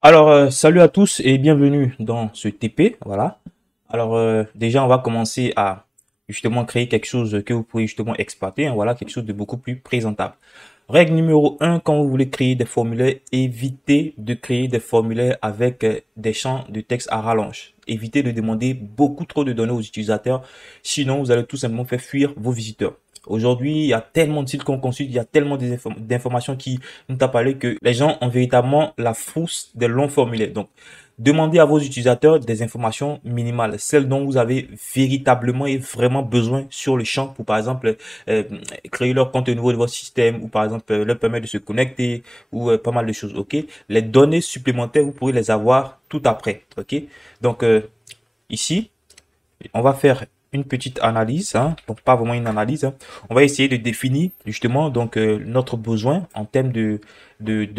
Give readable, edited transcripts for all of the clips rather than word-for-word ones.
Alors, salut à tous et bienvenue dans ce TP. Voilà. Alors, déjà, on va commencer à justement créer quelque chose que vous pouvez justement exploiter, hein. Voilà, quelque chose de beaucoup plus présentable. Règle numéro un, quand vous voulez créer des formulaires, évitez de créer des formulaires avec des champs de texte à rallonge. Évitez de demander beaucoup trop de données aux utilisateurs, sinon vous allez tout simplement faire fuir vos visiteurs. Aujourd'hui, il y a tellement de sites qu'on consulte, il y a tellement d'informations qui nous t'a parlé que les gens ont véritablement la frousse des longs formulaires. Donc, demandez à vos utilisateurs des informations minimales, celles dont vous avez véritablement et vraiment besoin sur le champ pour, par exemple, euh, créer leur compte au niveau de votre système ou, par exemple, leur permettre de se connecter ou pas mal de choses. OK? Les données supplémentaires, vous pourrez les avoir tout après. OK? Donc, ici, on va faire une petite analyse, hein, donc pas vraiment une analyse, hein. On va essayer de définir justement donc notre besoin en termes de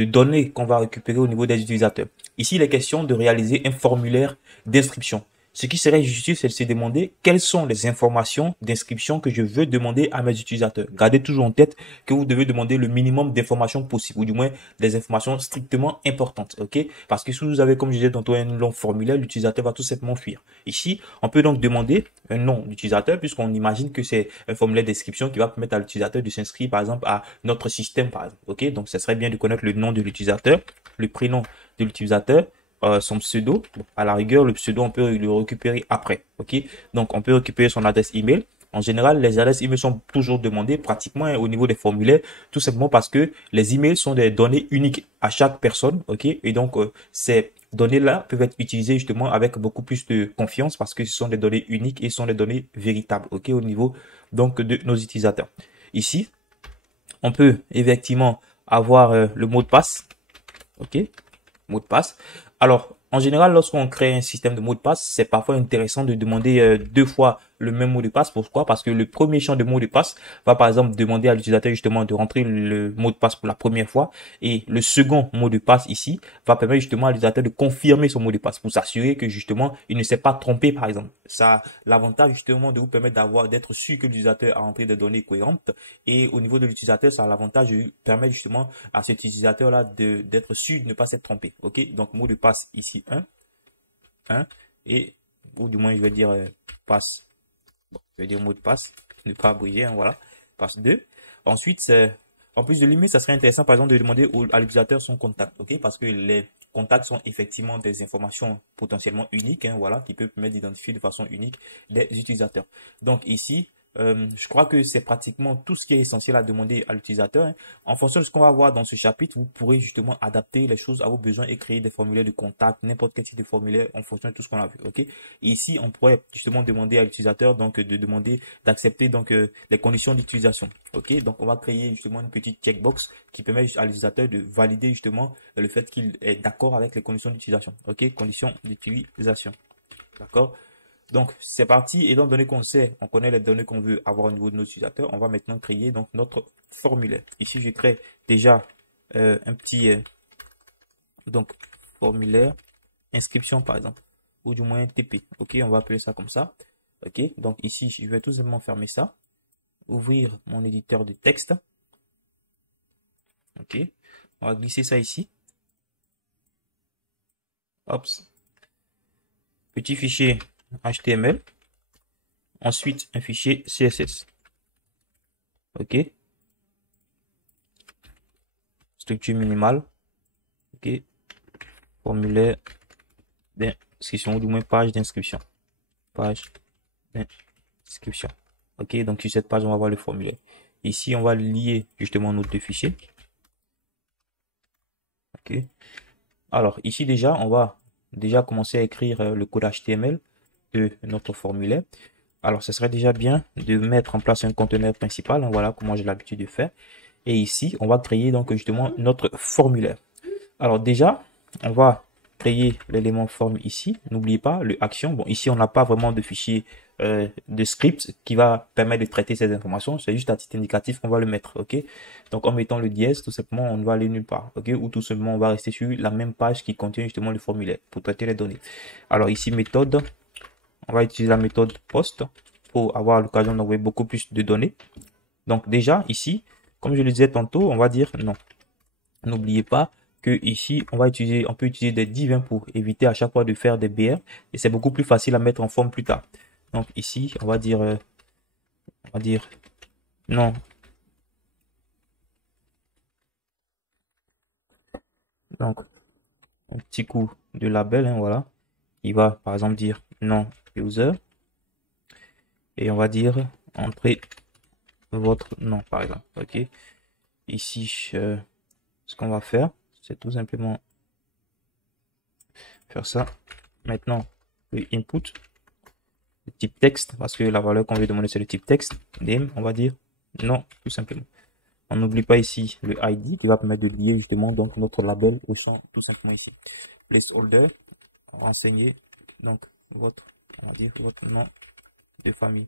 données qu'on va récupérer au niveau des utilisateurs. Ici, il est question de réaliser un formulaire d'inscription. Ce qui serait judicieux, c'est de se demander quelles sont les informations d'inscription que je veux demander à mes utilisateurs. Gardez toujours en tête que vous devez demander le minimum d'informations possible, ou du moins des informations strictement importantes, ok? Parce que si vous avez, comme je disais tantôt, un long formulaire, l'utilisateur va tout simplement fuir. Ici, on peut donc demander un nom d'utilisateur, puisqu'on imagine que c'est un formulaire d'inscription qui va permettre à l'utilisateur de s'inscrire, par exemple, à notre système, par exemple, ok? Donc, ce serait bien de connaître le nom de l'utilisateur, le prénom de l'utilisateur, son pseudo. Bon, à la rigueur, le pseudo, on peut le récupérer après. OK? Donc, on peut récupérer son adresse email. En général, les adresses email sont toujours demandées pratiquement, hein, au niveau des formulaires, tout simplement parce que les emails sont des données uniques à chaque personne. OK? Et donc, ces données-là peuvent être utilisées justement avec beaucoup plus de confiance parce que ce sont des données uniques et ce sont des données véritables. OK? Au niveau donc de nos utilisateurs. Ici, on peut effectivement avoir le mot de passe. OK? Mot de passe. Alors, en général, lorsqu'on crée un système de mot de passe, c'est parfois intéressant de demander deux fois le même mot de passe. Pourquoi? Parce que le premier champ de mot de passe va par exemple demander à l'utilisateur justement de rentrer le mot de passe pour la première fois et le second mot de passe ici va permettre justement à l'utilisateur de confirmer son mot de passe pour s'assurer que justement il ne s'est pas trompé par exemple. Ça a l'avantage justement de vous permettre d'être sûr que l'utilisateur a entré des données cohérentes et au niveau de l'utilisateur, ça a l'avantage de permettre justement à cet utilisateur-là d'être sûr de ne pas s'être trompé. OK? Donc, mot de passe ici 1, et, ou du moins, je vais dire passe. Bon, je vais dire mot de passe, ne pas abréger, hein, voilà. Passe 2. Ensuite, en plus de limite, ça serait intéressant, par exemple, de demander à l'utilisateur son contact, OK? Parce que les contacts sont effectivement des informations potentiellement uniques, hein, voilà, qui peuvent permettre d'identifier de façon unique les utilisateurs. Donc ici, je crois que c'est pratiquement tout ce qui est essentiel à demander à l'utilisateur, hein. En fonction de ce qu'on va voir dans ce chapitre, vous pourrez justement adapter les choses à vos besoins et créer des formulaires de contact, n'importe quel type de formulaire en fonction de tout ce qu'on a vu. OK? Et ici, on pourrait justement demander à l'utilisateur donc de demander d'accepter donc les conditions d'utilisation. OK? Donc on va créer justement une petite checkbox qui permet à l'utilisateur de valider justement le fait qu'il est d'accord avec les conditions d'utilisation. OK? Conditions d'utilisation. D'accord? Donc, c'est parti. Et étant donné qu'on sait, on connaît les données qu'on veut avoir au niveau de nos utilisateurs, on va maintenant créer donc notre formulaire. Ici, je crée déjà un petit donc formulaire inscription par exemple, ou du moins TP. Ok, on va appeler ça comme ça. Ok, donc ici, je vais tout simplement fermer ça, ouvrir mon éditeur de texte. Ok, on va glisser ça ici. Hop, petit fichier HTML. Ensuite, un fichier CSS. Ok, structure minimale. Ok, formulaire d'inscription ou du moins page d'inscription. Page d'inscription. Ok, donc sur cette page, on va voir le formulaire. Ici, on va lier justement nos deux fichiers. Ok. Alors, ici déjà, on va déjà commencer à écrire le code HTML de notre formulaire. Alors, ce serait déjà bien de mettre en place un conteneur principal, hein. Voilà comment j'ai l'habitude de faire. Et ici, on va créer donc justement notre formulaire. Alors déjà, on va créer l'élément forme ici. N'oubliez pas le action. Bon, ici, on n'a pas vraiment de fichier de script qui va permettre de traiter ces informations. C'est juste à titre indicatif qu'on va le mettre. OK? Donc, en mettant le dièse, tout simplement, on ne va aller nulle part. OK? Ou tout simplement, on va rester sur la même page qui contient justement le formulaire pour traiter les données. Alors, ici, méthode. On va utiliser la méthode post pour avoir l'occasion d'envoyer beaucoup plus de données. Donc, déjà, ici, comme je le disais tantôt, on va dire non. N'oubliez pas que ici, on peut utiliser des divs hein, pour éviter à chaque fois de faire des BR et c'est beaucoup plus facile à mettre en forme plus tard. Donc ici, on va dire non. Donc un petit coup de label, hein, voilà. Il va par exemple dire non user et on va dire entrez votre nom par exemple. Ok. Ici, ce qu'on va faire, c'est tout simplement faire ça. Maintenant, le input, le type texte, parce que la valeur qu'on veut demander c'est le type texte. Name, on va dire non, tout simplement. On n'oublie pas ici le ID qui va permettre de lier justement donc notre label au champ tout simplement ici. Placeholder, renseigner donc votre, on va dire votre nom de famille.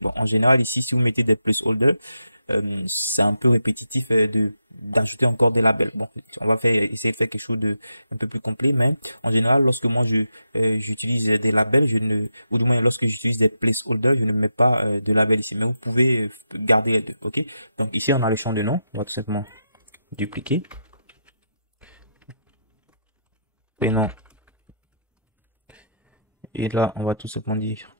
Bon, en général ici si vous mettez des placeholders, c'est un peu répétitif d'ajouter encore des labels. Bon, on va essayer de faire quelque chose de un peu plus complet, mais en général, lorsque moi j'utilise des labels, ou du moins lorsque j'utilise des placeholders, je ne mets pas de label ici, mais vous pouvez garder les deux, ok? Donc ici on a le champ de nom, on va tout simplement dupliquer, prénom, et là on va tout simplement dire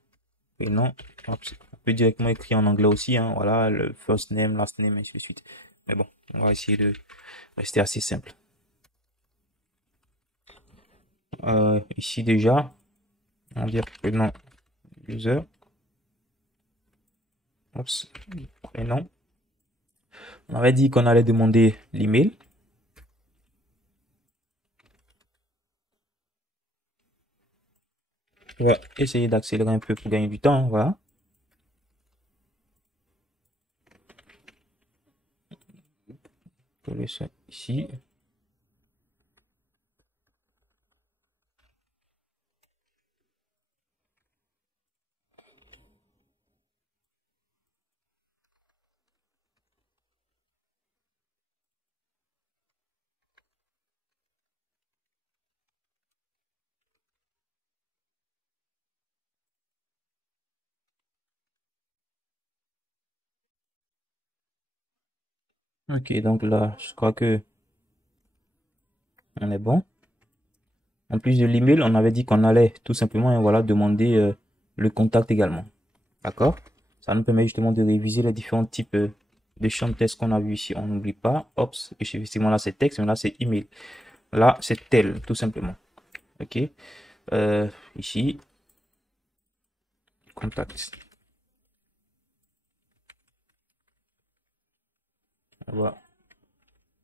prénom. On peut directement écrire en anglais aussi, hein, voilà, le first name, last name, et ainsi de suite. Mais bon, on va essayer de rester assez simple. Ici déjà, on va dire prénom user, oups, prénom. On avait dit qu'on allait demander l'email. On va essayer d'accélérer un peu pour gagner du temps, voilà. Coller ça ici. Ok, donc là, je crois que on est bon. En plus de l'email, on avait dit qu'on allait tout simplement, voilà, demander le contact également. D'accord? Ça nous permet justement de réviser les différents types de champs de texte qu'on a vu ici. On n'oublie pas, ops, effectivement là c'est texte, mais là c'est email. Là c'est tel, tout simplement. Ok? Ici, contact. On va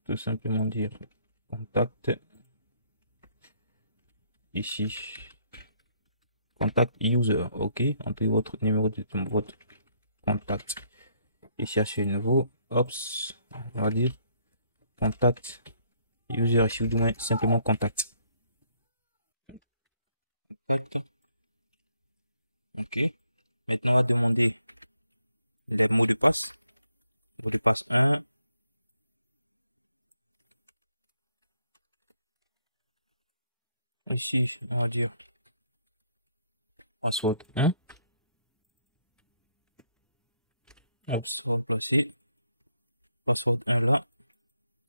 tout simplement dire contact. Ici, contact user. Ok? Entrez votre numéro de votre contact. Et chercher nouveau. Ops, on va dire contact user ici, ou du moins simplement contact. Ok. Ok. Maintenant, on va demander des mots de passe. Mot de passe 1. Ici, on va dire password 1. On va placer password 1 là.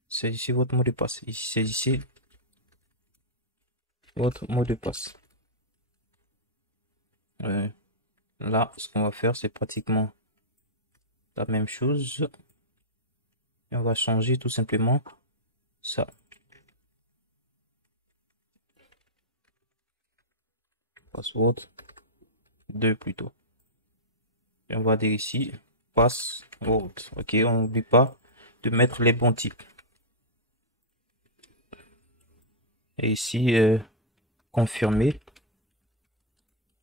Saisissez votre mot de passe. Ici, saisissez votre mot de passe. Là, ce qu'on va faire, c'est pratiquement la même chose. Et on va changer tout simplement ça. Password 2 plutôt. Et on va dire ici password. Ok, on n'oublie pas de mettre les bons types. Et ici, confirmer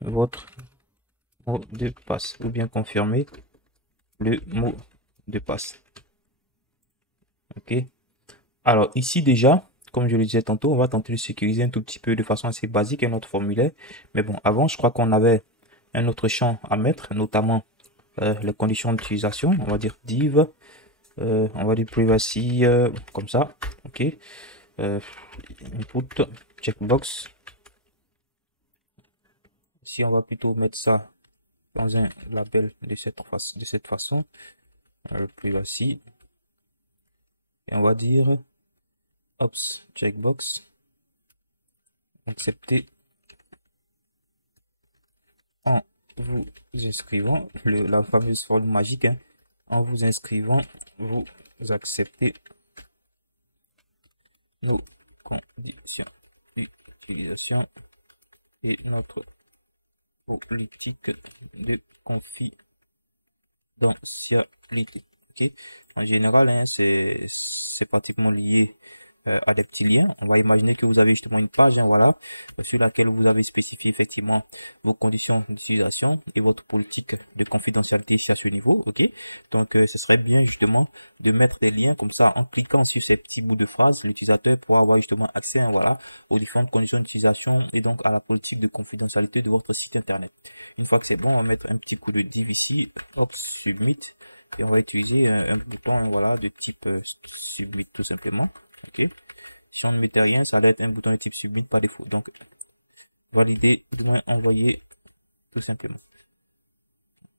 votre mot de passe ou bien confirmer le mot de passe. Ok. Alors ici déjà, comme je le disais tantôt, on va tenter de sécuriser un tout petit peu de façon assez basique notre formulaire. Mais bon, avant, je crois qu'on avait un autre champ à mettre, notamment les conditions d'utilisation. On va dire div, on va dire privacy, comme ça. Ok. Input, checkbox. Ici, on va plutôt mettre ça dans un label de cette façon. Privacy. Et on va dire Ops, checkbox. Accepter en vous inscrivant, la fameuse formule magique, hein. En vous inscrivant, vous acceptez nos conditions d'utilisation et notre politique de confidentialité. Ok, en général, hein, c'est pratiquement lié à des petits liens. On va imaginer que vous avez justement une page, hein, voilà, sur laquelle vous avez spécifié effectivement vos conditions d'utilisation et votre politique de confidentialité à ce niveau. Ok, donc ce serait bien justement de mettre des liens comme ça. En cliquant sur ces petits bouts de phrases, l'utilisateur pourra avoir justement accès, hein, voilà, aux différentes conditions d'utilisation et donc à la politique de confidentialité de votre site internet. Une fois que c'est bon, on va mettre un petit coup de div ici, hop, submit, et on va utiliser un bouton, hein, voilà, de type submit tout simplement. Ok, si on ne mettait rien, ça allait être un bouton de type submit par défaut. Donc valider, du moins envoyer tout simplement.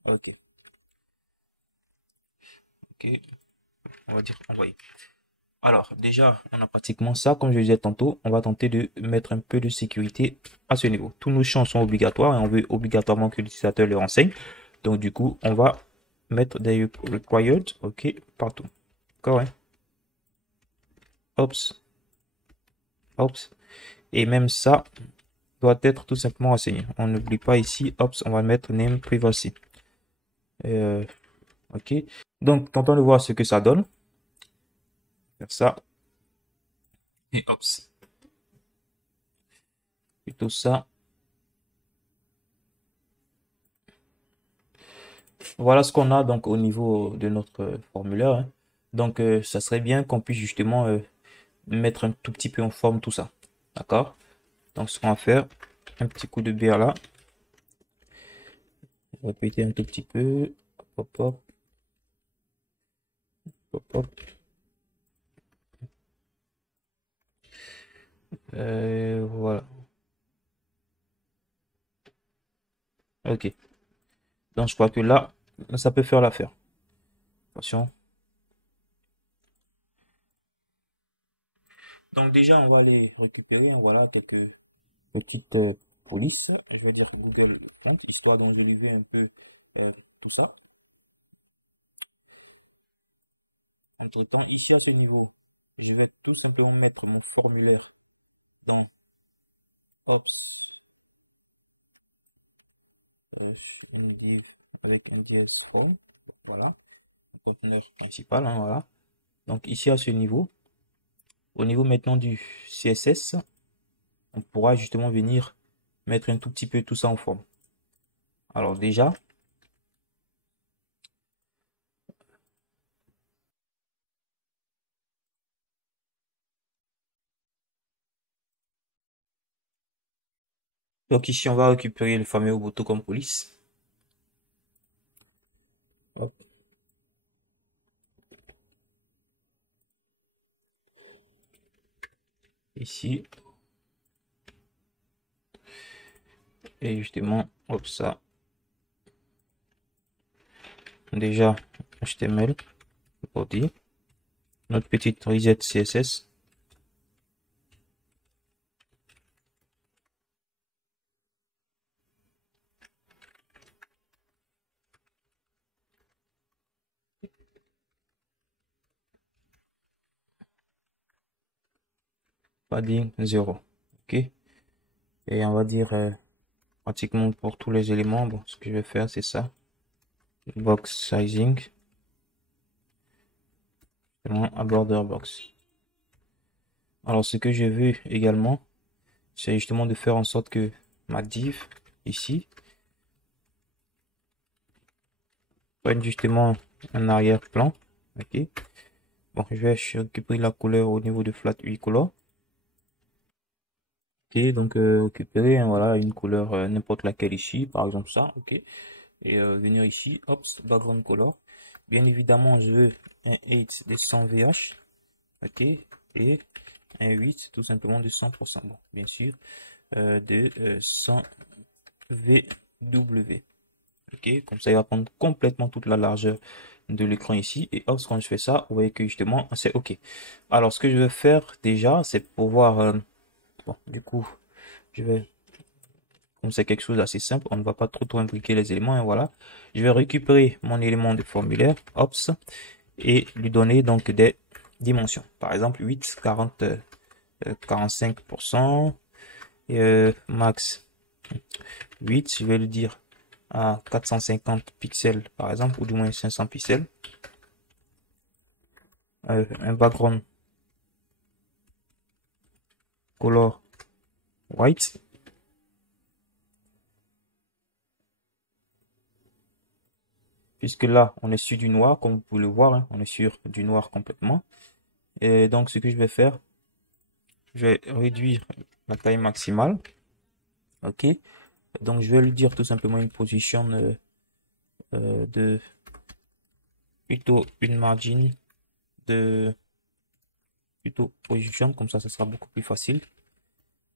Ok, ok, on va dire envoyer. Alors déjà, on a pratiquement ça. Comme je disais tantôt, on va tenter de mettre un peu de sécurité à ce niveau. Tous nos champs sont obligatoires et on veut obligatoirement que l'utilisateur les renseigne. Donc du coup, on va mettre des required, ok, partout. D'accord, hein? Ops, ops. Et même ça doit être tout simplement renseigné. On n'oublie pas ici, ops, on va mettre name privacy. Ok. Donc, tentons de voir ce que ça donne. Faire ça. Et ops. Plutôt ça. Voilà ce qu'on a donc au niveau de notre formulaire, hein. Donc, ça serait bien qu'on puisse justement mettre un tout petit peu en forme tout ça. D'accord? Donc, ce qu'on va faire, un petit coup de bière là. Répéter un tout petit peu. Hop, hop, hop, hop. Voilà. Ok. Donc, je crois que là, ça peut faire l'affaire. Attention. Donc, déjà, on va aller récupérer, hein, voilà, quelques petites polices. Je vais dire Google Front, histoire dont je lui vais un peu tout ça. Entre temps, ici à ce niveau, je vais tout simplement mettre mon formulaire dans Ops, une div avec un DS form. Voilà, le conteneur principal, hein, voilà. Donc ici à ce niveau, au niveau maintenant du CSS, on pourra justement venir mettre un tout petit peu tout ça en forme. Alors déjà, donc ici on va récupérer le fameux bouton comme police. Hop. Ici, et justement, hop ça. Déjà, HTML, body, notre petite reset CSS. Padding 0. Ok. Et on va dire pratiquement pour tous les éléments, bon, ce que je vais faire, c'est ça. Box sizing. Un border box. Alors, ce que je veux également, c'est justement de faire en sorte que ma div, ici, prenne justement un arrière-plan. Ok. Bon, je vais récupérer la couleur au niveau de flat 8 color. Ok, donc récupérer, hein, voilà, une couleur n'importe laquelle ici, par exemple ça, ok. Et venir ici, hop, background color. Bien évidemment, je veux un 8 de 100 VH, ok, et un 8 tout simplement de 100%. Bon, bien sûr, de 100 VW, Ok, comme ça, il va prendre complètement toute la largeur de l'écran ici. Et hop, quand je fais ça, vous voyez que justement, c'est ok. Alors, ce que je vais faire déjà, c'est pouvoir... bon, du coup, je vais... Comme c'est quelque chose d'assez simple, on ne va pas trop imbriquer les éléments. Et voilà, je vais récupérer mon élément de formulaire, ops, et lui donner donc des dimensions. Par exemple, 8, 40, 45%, max 8, je vais le dire à 450 pixels par exemple, ou du moins 500 pixels. Un background color white. Puisque là, on est sur du noir, comme vous pouvez le voir, hein, on est sur du noir complètement. Et donc, ce que je vais faire, je vais réduire la taille maximale. Ok. Donc, je vais lui dire tout simplement une position de plutôt une margin de plutôt position, comme ça sera beaucoup plus facile.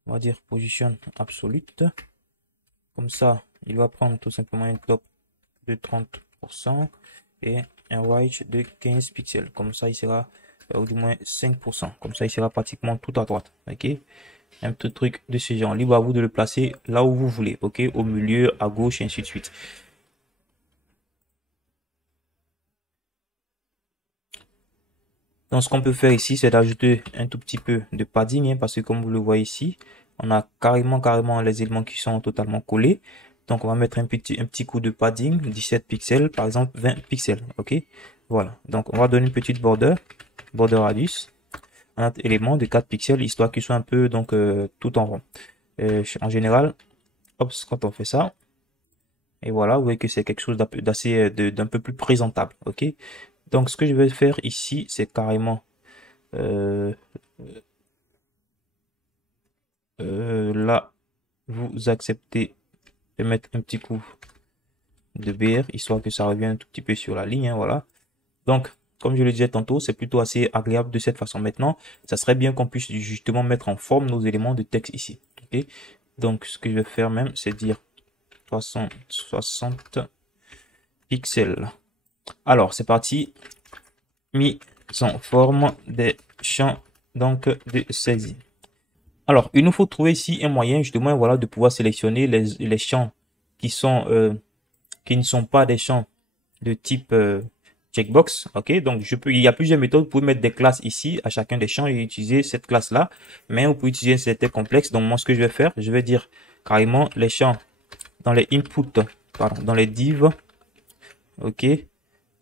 On va dire position absolute. Comme ça, il va prendre tout simplement un top de 30% et un white de 15 pixels. Comme ça, il sera ou du moins 5%. Comme ça, il sera pratiquement tout à droite. Ok, un petit truc de ce genre. Libre à vous de le placer là où vous voulez. Ok, au milieu, à gauche, et ainsi de suite. Donc, ce qu'on peut faire ici, c'est d'ajouter un tout petit peu de padding, hein, parce que comme vous le voyez ici, on a carrément les éléments qui sont totalement collés. Donc, on va mettre un petit coup de padding, 17 pixels, par exemple 20 pixels. Ok, voilà. Donc, on va donner une petite border radius, un autre élément de 4 pixels, histoire qu'il soit un peu donc tout en rond. En général, hop, quand on fait ça, et voilà, vous voyez que c'est quelque chose d'un peu plus présentable. Ok, donc ce que je vais faire ici, c'est carrément euh, là, vous acceptez de mettre un petit coup de BR, histoire que ça revienne un tout petit peu sur la ligne, hein, voilà. Donc, comme je le disais tantôt, c'est plutôt assez agréable de cette façon. Maintenant, ça serait bien qu'on puisse justement mettre en forme nos éléments de texte ici. Ok, donc, ce que je vais faire même, c'est dire 60 pixels. Alors, c'est parti. Mis en forme des champs donc de saisie. Alors, il nous faut trouver ici un moyen justement voilà, de pouvoir sélectionner les champs qui sont qui ne sont pas des champs de type checkbox. Ok, donc il y a plusieurs méthodes. Vous pouvez mettre des classes ici à chacun des champs et utiliser cette classe là, mais vous pouvez utiliser c'était complexe. Donc moi ce que je vais faire, je vais dire carrément les champs dans les inputs, pardon, dans les divs. Ok, et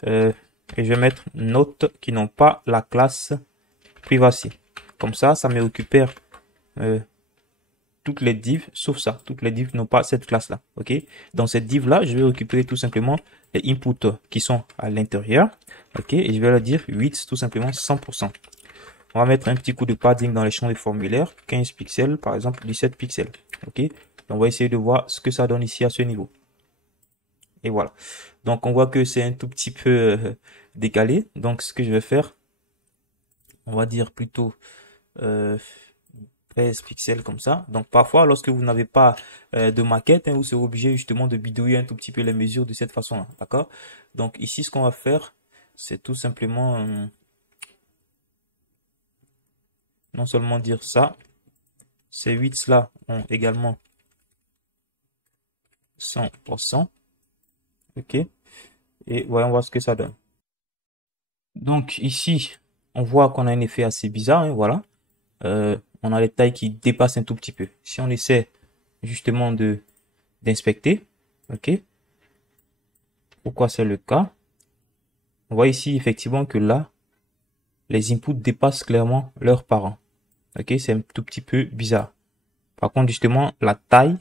je vais mettre notes qui n'ont pas la classe privacy. Comme ça me récupère toutes les divs, sauf ça. Toutes les divs n'ont pas cette classe-là. Ok. Dans cette div-là, je vais récupérer tout simplement les inputs qui sont à l'intérieur. Ok. Et je vais leur dire 8, tout simplement 100%. On va mettre un petit coup de padding dans les champs de formulaire. 15 pixels, par exemple 17 pixels. Ok. Donc, on va essayer de voir ce que ça donne ici à ce niveau. Et voilà. Donc, on voit que c'est un tout petit peu décalé. Donc, ce que je vais faire, on va dire plutôt 13 pixels comme ça. Donc parfois, lorsque vous n'avez pas de maquette, hein, vous serez obligé justement de bidouiller un tout petit peu les mesures de cette façon-là. D'accord? Donc ici, ce qu'on va faire, c'est tout simplement non seulement dire ça, ces 8 là ont également 100%. Ok? Et voyons voir ce que ça donne. Donc ici, on voit qu'on a un effet assez bizarre. Hein, voilà. On a les tailles qui dépassent un tout petit peu. Si on essaie justement d'inspecter, ok, pourquoi c'est le cas? On voit ici effectivement que là, les inputs dépassent clairement leurs parents. Ok, c'est un tout petit peu bizarre. Par contre, justement, la taille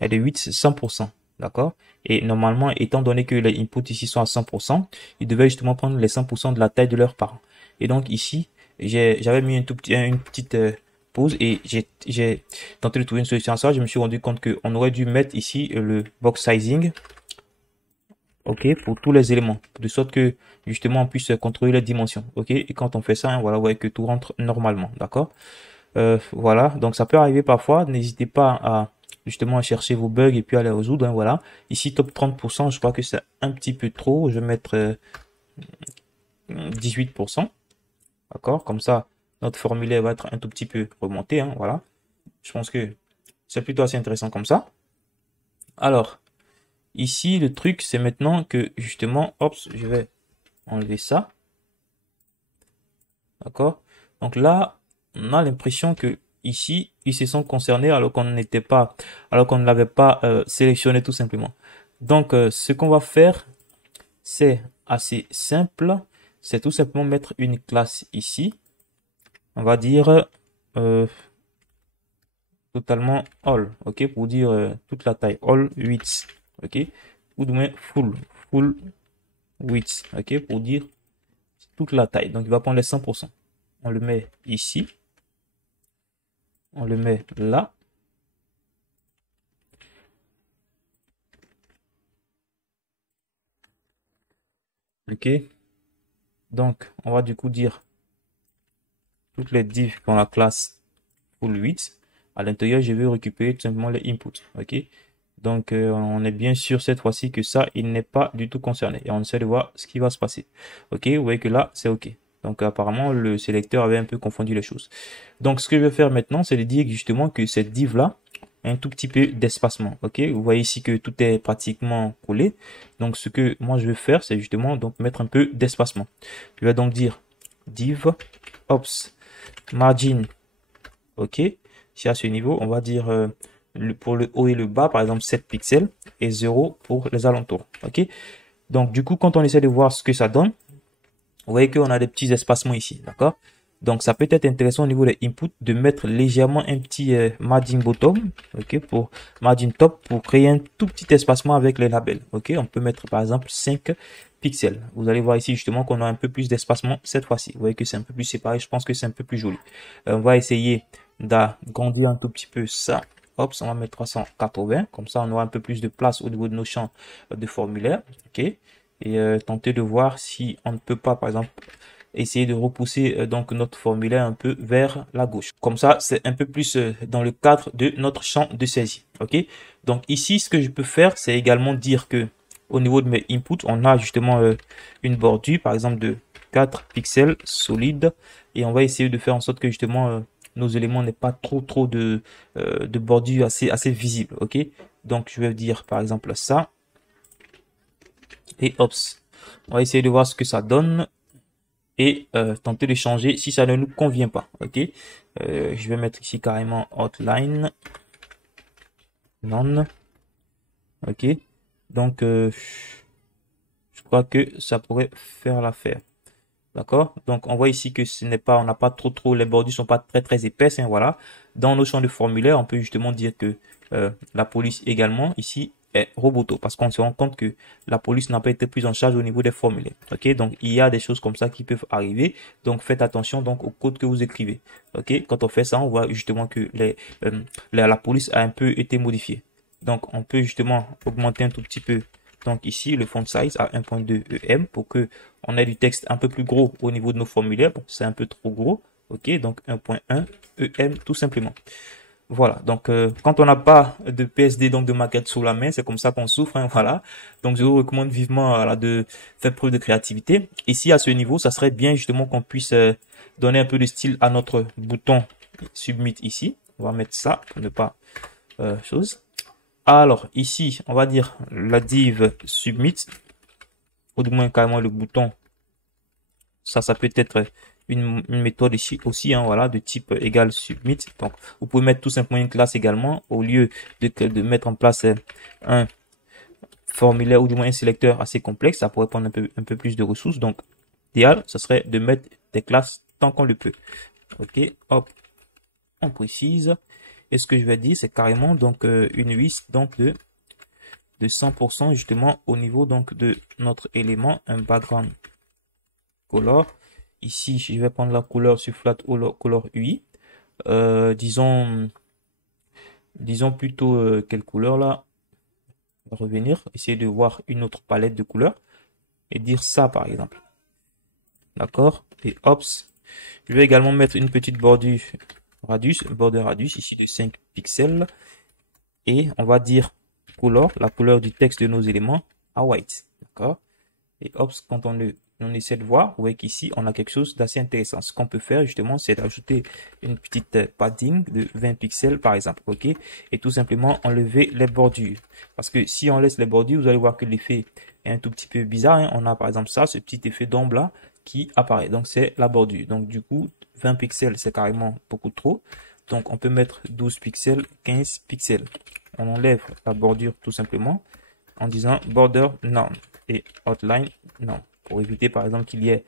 est de 8, 100%. D'accord? Et normalement, étant donné que les inputs ici sont à 100%, ils devaient justement prendre les 100% de la taille de leurs parents. Et donc ici, j'avais mis une petite pause et j'ai tenté de trouver une solution à ça. Je me suis rendu compte qu'on aurait dû mettre ici le box sizing. Ok, pour tous les éléments, de sorte que justement on puisse contrôler les dimensions. Ok, et quand on fait ça, hein, voilà, vous voyez que tout rentre normalement. D'accord. Voilà, donc ça peut arriver parfois. N'hésitez pas à justement à chercher vos bugs et puis à les résoudre, hein, voilà. Ici, top 30%, je crois que c'est un petit peu trop. Je vais mettre 18%. D'accord? Comme ça, notre formulaire va être un tout petit peu remonté, hein, voilà. Je pense que c'est plutôt assez intéressant comme ça. Alors, ici, le truc, c'est maintenant que, justement, hop, je vais enlever ça. D'accord? Donc là, on a l'impression que ici, ils se sont concernés alors qu'on n'était pas, alors qu'on ne l'avait pas sélectionné tout simplement. Donc, ce qu'on va faire, c'est assez simple. C'est tout simplement mettre une classe ici. On va dire totalement all, ok, pour dire toute la taille, all width, ok, ou du moins full width, ok, pour dire toute la taille. Donc, il va prendre les 100%. On le met ici. On le met là. Ok. Donc, on va du coup dire toutes les divs dans la classe full width. À l'intérieur, je vais récupérer tout simplement les inputs. Ok. Donc, on est bien sûr cette fois-ci que ça, il n'est pas du tout concerné. Et on essaie de voir ce qui va se passer. Ok. Vous voyez que là, c'est ok. Donc, apparemment, le sélecteur avait un peu confondu les choses. Donc, ce que je vais faire maintenant, c'est de dire justement que cette div-là, un tout petit peu d'espacement. Ok, vous voyez ici que tout est pratiquement collé. Donc, ce que moi je vais faire, c'est justement donc mettre un peu d'espacement. Je vais donc dire div ops margin. Ok, si à ce niveau, on va dire pour le haut et le bas, par exemple 7 pixels et 0 pour les alentours. Ok, donc du coup, quand on essaie de voir ce que ça donne, vous voyez qu'on a des petits espacements ici. D'accord. Donc, ça peut être intéressant au niveau des inputs de mettre légèrement un petit margin bottom, ok, pour margin top pour créer un tout petit espacement avec les labels, ok. On peut mettre par exemple 5 pixels. Vous allez voir ici justement qu'on a un peu plus d'espacement cette fois-ci. Vous voyez que c'est un peu plus séparé. Je pense que c'est un peu plus joli. On va essayer d'agrandir un tout petit peu ça. Hop, on va mettre 380. Comme ça, on aura un peu plus de place au niveau de nos champs de formulaire, ok. Et tenter de voir si on ne peut pas, par exemple, essayer de repousser donc notre formulaire un peu vers la gauche. Comme ça, c'est un peu plus dans le cadre de notre champ de saisie. Ok. Donc ici, ce que je peux faire, c'est également dire que au niveau de mes inputs, on a justement une bordure, par exemple de 4 pixels solide, et on va essayer de faire en sorte que justement nos éléments n'aient pas trop de bordure assez visible. Ok. Donc je vais dire par exemple ça et hop. On va essayer de voir ce que ça donne et tenter de changer si ça ne nous convient pas. Ok, je vais mettre ici carrément outline non. Ok, donc je crois que ça pourrait faire l'affaire. D'accord, donc on voit ici que ce n'est pas, on n'a pas trop, les bordures sont pas très épaisses, hein, voilà. Dans nos champs de formulaire, on peut justement dire que la police également ici est roboto parce qu'on se rend compte que la police n'a pas été prise en charge au niveau des formulaires. Ok, donc il y a des choses comme ça qui peuvent arriver. Donc faites attention donc au code que vous écrivez. Ok, quand on fait ça, on voit justement que la police a un peu été modifiée. Donc on peut justement augmenter un tout petit peu. Donc ici, le font size à 1.2 EM pour que on ait du texte un peu plus gros au niveau de nos formulaires. Bon, c'est un peu trop gros. Ok, donc 1.1 EM tout simplement. Voilà, donc quand on n'a pas de PSD, donc de maquette sous la main, c'est comme ça qu'on souffre, hein, voilà. Donc je vous recommande vivement voilà, de faire preuve de créativité. Ici, à ce niveau, ça serait bien justement qu'on puisse donner un peu de style à notre bouton Submit ici. On va mettre ça pour ne pas chose. Alors ici, on va dire la div Submit, ou du moins carrément le bouton. Ça peut être une méthode ici aussi, hein, voilà, de type égal submit. Donc, vous pouvez mettre tout simplement une classe également au lieu de mettre en place un formulaire ou du moins un sélecteur assez complexe. Ça pourrait prendre un peu plus de ressources. Donc, l'idéal, ce serait de mettre des classes tant qu'on le peut. Ok, hop, on précise. Et ce que je vais dire, c'est carrément donc une liste donc de 100% justement au niveau donc de notre élément, un background color. Ici, je vais prendre la couleur sur flat color UI. Disons plutôt quelle couleur là. On va revenir, essayer de voir une autre palette de couleurs et dire ça par exemple. D'accord. Et hop, je vais également mettre une petite bordure radius ici de 5 pixels. et on va dire color, la couleur du texte de nos éléments, à white. D'accord? Et hop, quand on essaie de voir, vous voyez qu'ici, on a quelque chose d'assez intéressant. Ce qu'on peut faire, justement, c'est d'ajouter une petite padding de 20 pixels, par exemple, ok? Et tout simplement, enlever les bordures. Parce que si on laisse les bordures, vous allez voir que l'effet est un tout petit peu bizarre, hein. On a, par exemple, ça, ce petit effet d'ombre là, qui apparaît. Donc, c'est la bordure. Donc, du coup, 20 pixels, c'est carrément beaucoup trop. Donc, on peut mettre 12 pixels, 15 pixels. On enlève la bordure, tout simplement, en disant border none et outline non, pour éviter par exemple qu'il y ait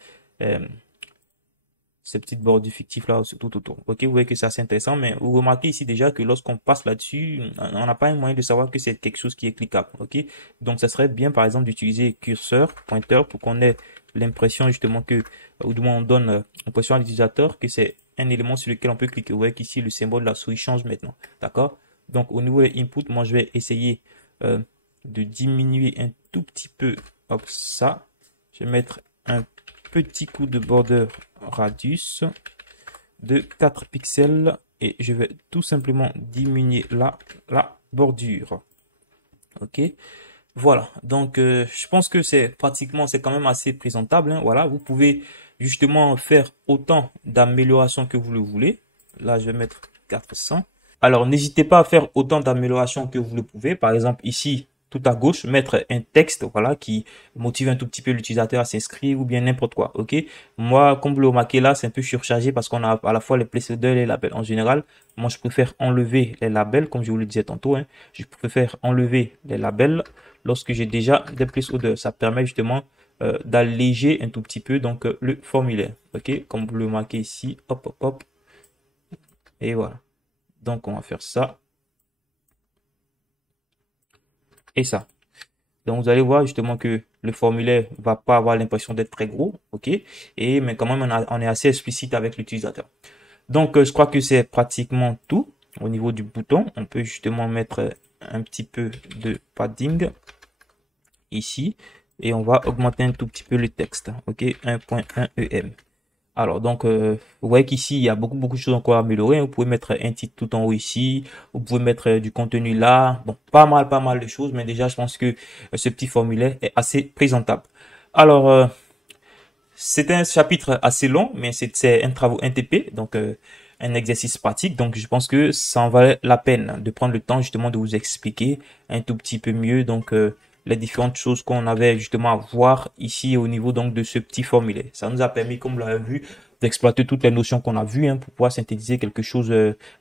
ces petites bordures fictives là tout autour. Ok, vous voyez que c'est assez intéressant, mais vous remarquez ici déjà que lorsqu'on passe là-dessus, on n'a pas un moyen de savoir que c'est quelque chose qui est cliquable. Ok, donc ça serait bien par exemple d'utiliser curseur, pointeur, pour qu'on ait l'impression justement que, ou du moins on donne l'impression à l'utilisateur que c'est un élément sur lequel on peut cliquer. Vous voyez qu'ici le symbole de la souris change maintenant. D'accord, donc au niveau des inputs, moi je vais essayer de diminuer un tout petit peu, hop, ça. Je vais mettre un petit coup de border radius de 4 pixels et je vais tout simplement diminuer la bordure. Ok, voilà, donc je pense que c'est quand même assez présentable, hein. Voilà, vous pouvez justement faire autant d'améliorations que vous le voulez. Là, je vais mettre 400. Alors, n'hésitez pas à faire autant d'améliorations que vous le pouvez. Par exemple, ici, tout à gauche, mettre un texte, voilà, qui motive un tout petit peu l'utilisateur à s'inscrire ou bien n'importe quoi, ok? Moi, comme vous le remarquez là, c'est un peu surchargé parce qu'on a à la fois les placeholders et les labels. En général, moi, je préfère enlever les labels, comme je vous le disais tantôt, hein. Je préfère enlever les labels lorsque j'ai déjà des placeholders. Ça permet justement d'alléger un tout petit peu donc le formulaire, ok? Comme vous le remarquez ici, hop, hop, hop. Et voilà. Donc, on va faire ça. Et ça. Donc, vous allez voir justement que le formulaire va pas avoir l'impression d'être très gros, ok? Mais quand même, on est assez explicite avec l'utilisateur. Donc, je crois que c'est pratiquement tout au niveau du bouton. On peut justement mettre un petit peu de padding ici et on va augmenter un tout petit peu le texte, ok? 1.1 EM. Alors, donc, vous voyez qu'ici, il y a beaucoup de choses encore à améliorer. Vous pouvez mettre un titre tout en haut ici. Vous pouvez mettre du contenu là. Bon, pas mal de choses. Mais déjà, je pense que ce petit formulaire est assez présentable. Alors, c'est un chapitre assez long, mais c'est un travail NTP. Donc, un exercice pratique. Donc, je pense que ça en valait la peine de prendre le temps justement de vous expliquer un tout petit peu mieux. Donc, les différentes choses qu'on avait justement à voir ici au niveau donc de ce petit formulaire. Ça nous a permis, comme vous l'avez vu, d'exploiter toutes les notions qu'on a vues, hein, pour pouvoir synthétiser quelque chose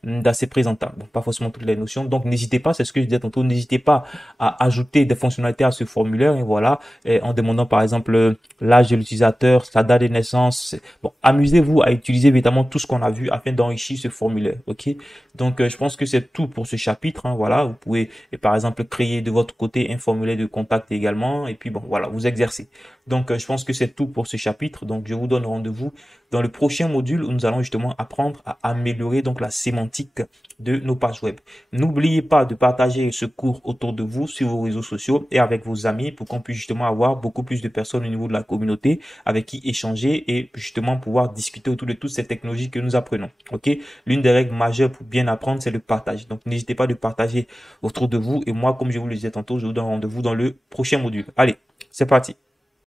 d'assez présentable. Bon, pas forcément toutes les notions. Donc, n'hésitez pas, c'est ce que je disais tantôt, n'hésitez pas à ajouter des fonctionnalités à ce formulaire. Et voilà, en demandant par exemple l'âge de l'utilisateur, sa date de naissance. Bon, amusez-vous à utiliser évidemment tout ce qu'on a vu afin d'enrichir ce formulaire. Ok, donc je pense que c'est tout pour ce chapitre, hein. Voilà, vous pouvez par exemple créer de votre côté un formulaire de contact également. Et puis bon, voilà, vous exercez. Donc, je pense que c'est tout pour ce chapitre. Donc, je vous donne rendez-vous dans le prochain module où nous allons justement apprendre à améliorer donc la sémantique de nos pages web. N'oubliez pas de partager ce cours autour de vous sur vos réseaux sociaux et avec vos amis pour qu'on puisse justement avoir beaucoup plus de personnes au niveau de la communauté avec qui échanger et justement pouvoir discuter autour de toutes ces technologies que nous apprenons. Ok, l'une des règles majeures pour bien apprendre, c'est le partage. Donc, n'hésitez pas de partager autour de vous. Et moi, comme je vous le disais tantôt, je vous donne rendez-vous dans le prochain module. Allez, c'est parti.